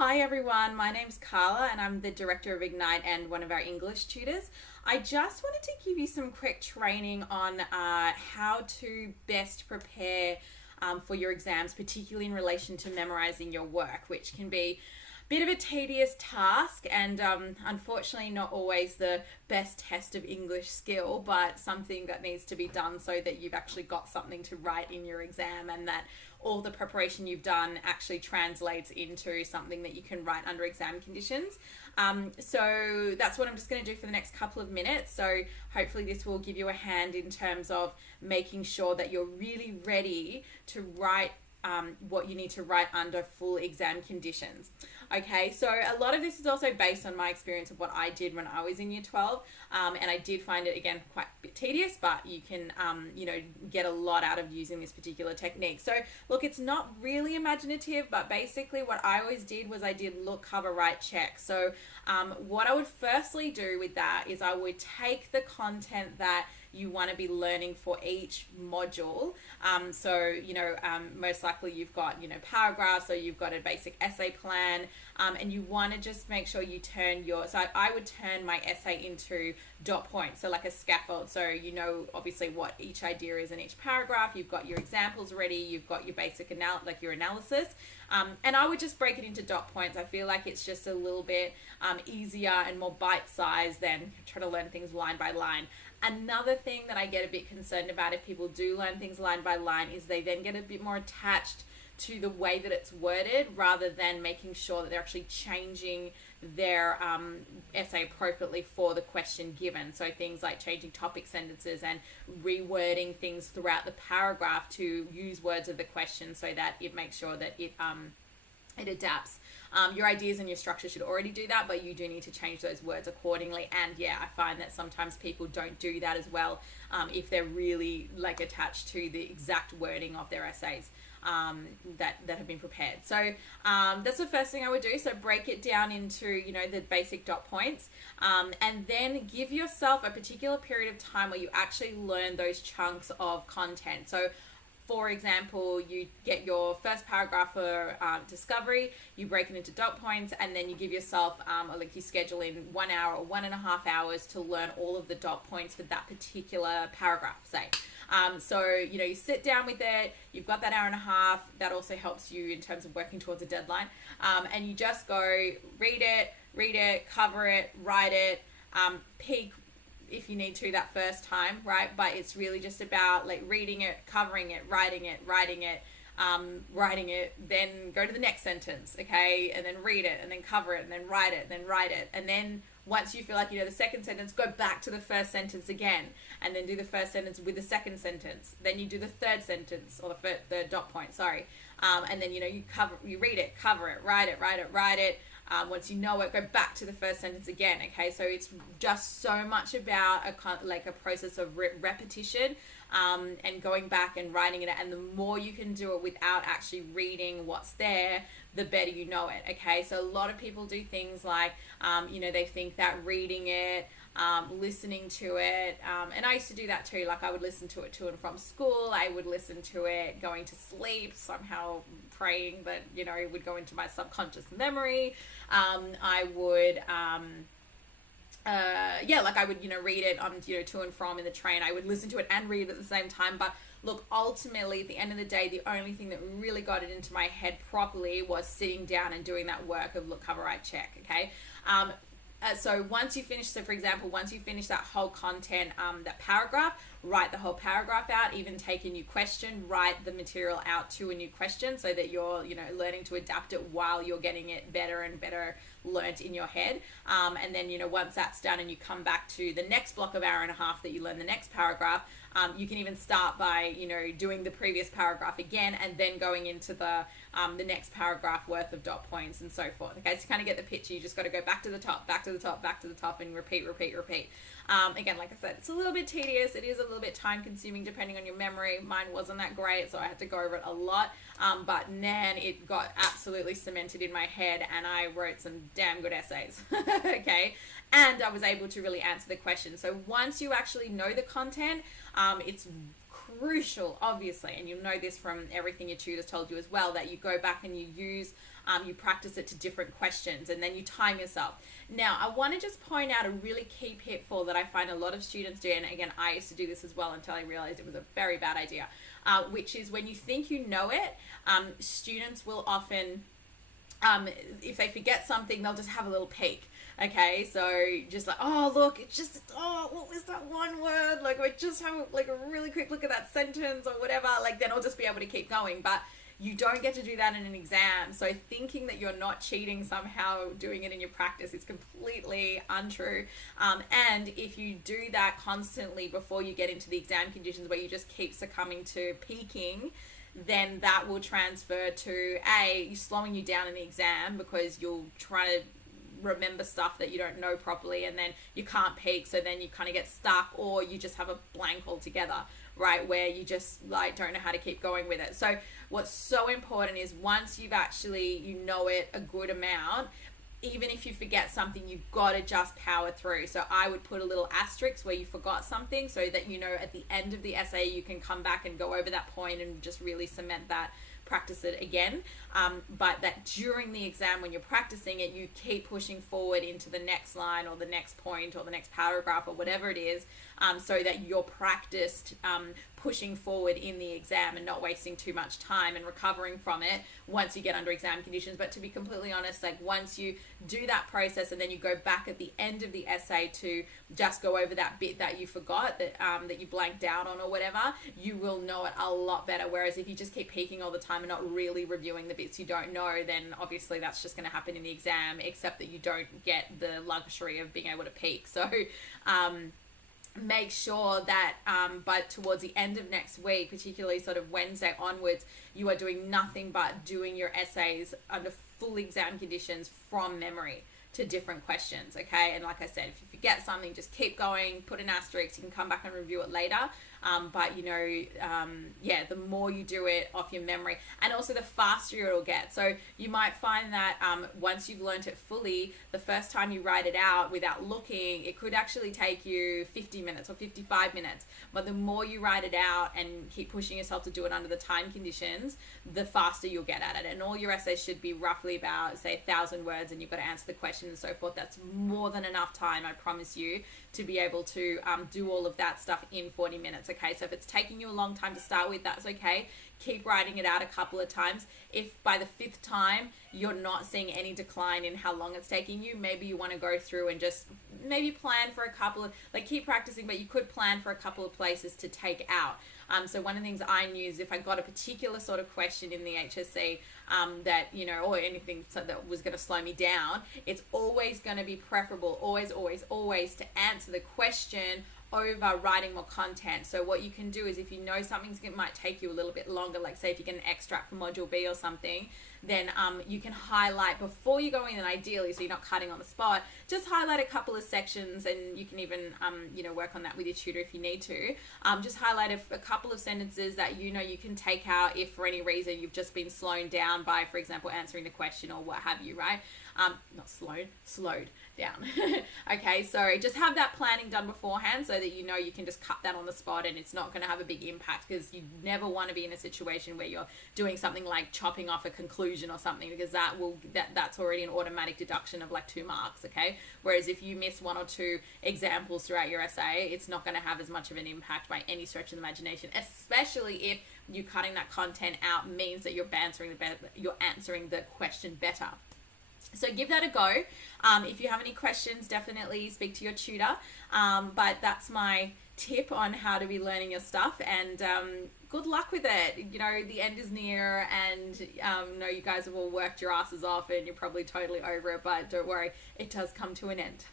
Hi everyone, my name's Carla and I'm the director of Ignite and one of our English tutors. I just wanted to give you some quick training on how to best prepare for your exams, particularly in relation to memorizing your work, which can be bit of a tedious task and unfortunately not always the best test of English skill, but something that needs to be done so that you've actually got something to write in your exam and that all the preparation you've done actually translates into something that you can write under exam conditions. So that's what I'm just going to do for the next couple of minutes. So hopefully this will give you a hand in terms of making sure that you're really ready to write what you need to write under full exam conditions. Okay, so a lot of this is also based on my experience of what I did when I was in year 12, and I did find it, again, quite a bit tedious, but you can, get a lot out of using this particular technique. So, look, it's not really imaginative, but basically what I always did was I did look, cover, write, check. So, what I would firstly do with that is I would take the content that you want to be learning for each module. Most likely you've got, paragraphs, or you've got a basic essay plan, and you want to just make sure you turn I would turn my essay into dot points, so like a scaffold. So obviously what each idea is in each paragraph, you've got your examples ready, you've got your basic your analysis, and I would just break it into dot points. I feel like it's just a little bit easier and more bite-sized than trying to learn things line by line. Another thing that I get a bit concerned about if people do learn things line by line is they then get a bit more attached to the way that it's worded rather than making sure that they're actually changing their essay appropriately for the question given. So things like changing topic sentences and rewording things throughout the paragraph to use words of the question so that it makes sure that it adapts. Your ideas and your structure should already do that, but you do need to change those words accordingly. And yeah, I find that sometimes people don't do that as well if they're really attached to the exact wording of their essays that have been prepared. So that's the first thing I would do. So break it down into the basic dot points, and then give yourself a particular period of time where you actually learn those chunks of content. So for example, you get your first paragraph for discovery, you break it into dot points, and then you give yourself, you schedule in 1 hour or 1.5 hours to learn all of the dot points for that particular paragraph, say. You sit down with it, you've got that hour and a half, that also helps you in terms of working towards a deadline, and you just go read it, cover it, write it, peek if you need to that first time, right? But it's really just about reading it, covering it, writing it, then go to the next sentence, okay? And then read it, and then cover it, and then write it, and then write it. And then once you feel like you know the second sentence, go back to the first sentence again, and then do the first sentence with the second sentence. Then you do the third sentence, or the dot point, sorry. And then, you read it, cover it, write it. Once you know it, go back to the first sentence again. Okay, so it's just so much about a process of repetition, and going back and writing it. And the more you can do it without actually reading what's there, the better you know it. Okay, so a lot of people do things like, they think that reading it, listening to it, and I used to do that too. I would listen to it to and from school. I would listen to it going to sleep, somehow praying that it would go into my subconscious memory. I would I would read it on to and from in the train. I would listen to it and read it at the same time. But look, ultimately at the end of the day, the only thing that really got it into my head properly was sitting down and doing that work of look, cover, write, check. Okay. So once you finish that whole content, that paragraph, write the whole paragraph out, even take a new question, write the material out to a new question so that you're, learning to adapt it while you're getting it better and better learnt in your head. And then, once that's done and you come back to the next block of hour and a half that you learn the next paragraph, you can even start by, doing the previous paragraph again and then going into the next paragraph worth of dot points and so forth. Okay, so you kind of get the picture. You just got to go back to the top, and repeat. Again, like I said, it's a little bit tedious. It is a little bit time consuming depending on your memory. Mine wasn't that great, so I had to go over it a lot. But man, it got absolutely cemented in my head and I wrote some damn good essays. Okay. And I was able to really answer the question. So once you actually know the content, it's crucial, obviously, and you'll know this from everything your tutors told you as well, that you go back and you use you practice it to different questions, and then you time yourself. Now, I want to just point out a really key pitfall that I find a lot of students do, and again, I used to do this as well until I realized it was a very bad idea, which is when you think you know it, students will often, if they forget something, they'll just have a little peek. Okay, so just like, oh, look, it's just, oh, what was that one word? Like, I just have like a really quick look at that sentence or whatever. Like, then I'll just be able to keep going. But you don't get to do that in an exam. So thinking that you're not cheating somehow doing it in your practice is completely untrue. And if you do that constantly before you get into the exam conditions where you just keep succumbing to peaking, then that will transfer to slowing you down in the exam, because you'll try to remember stuff that you don't know properly, and then you can't peak, so then you kind of get stuck, or you just have a blank altogether, right, where you just like don't know how to keep going with it. So what's so important is once you've actually, you know it a good amount, even if you forget something, you've got to just power through. So I would put a little asterisk where you forgot something, so that you know at the end of the essay you can come back and go over that point and just really cement that, practice it again, but that during the exam when you're practicing it, you keep pushing forward into the next line or the next point or the next paragraph or whatever it is, so that you're practiced pushing forward in the exam and not wasting too much time and recovering from it once you get under exam conditions. But to be completely honest, like once you do that process and then you go back at the end of the essay to just go over that bit that you forgot, that that you blanked out on or whatever, you will know it a lot better. Whereas if you just keep peeking all the time and not really reviewing the bits you don't know, then obviously that's just going to happen in the exam, except that you don't get the luxury of being able to peek. So make sure that but towards the end of next week, particularly sort of Wednesday onwards, you are doing nothing but doing your essays under full exam conditions from memory to different questions. Okay, and like I said, if you forget something, just keep going, put an asterisk, you can come back and review it later. But you know, the more you do it off your memory, and also the faster it'll get. So you might find that once you've learnt it fully, the first time you write it out without looking, it could actually take you 50 minutes or 55 minutes. But the more you write it out and keep pushing yourself to do it under the time conditions, the faster you'll get at it. And all your essays should be roughly about, say, 1,000 words, and you've got to answer the question and so forth. That's more than enough time, I promise you, to be able to do all of that stuff in 40 minutes. Okay, so if it's taking you a long time to start with, that's okay. Keep writing it out a couple of times. If by the 5th time you're not seeing any decline in how long it's taking you, maybe you want to go through and just maybe plan for a couple of, like, keep practicing, but you could plan for a couple of places to take out. So one of the things I knew is if I got a particular sort of question in the HSC that, you know, or anything that was going to slow me down, it's always going to be preferable, always to answer the question over writing more content. So what you can do is, if you know something's might take you a little bit longer, like say if you get an extract from module B or something, then you can highlight before you go in, and ideally, so you're not cutting on the spot, just highlight a couple of sections, and you can even work on that with your tutor if you need to. Just highlight a couple of sentences that you know you can take out if for any reason you've just been slowed down by, for example, answering the question or what have you, right? Not slowed down. Okay, so just have that planning done beforehand so that you know you can just cut that on the spot and it's not going to have a big impact, because you never want to be in a situation where you're doing something like chopping off a conclusion or something, because that's already an automatic deduction of like 2 marks. Okay, whereas if you miss 1 or 2 examples throughout your essay, it's not going to have as much of an impact by any stretch of the imagination, especially if you cutting that content out means that you're answering the question better. So give that a go. If you have any questions, definitely speak to your tutor. But that's my tip on how to be learning your stuff, and good luck with it. You know, the end is near, and know you guys have all worked your asses off and you're probably totally over it, but don't worry, it does come to an end.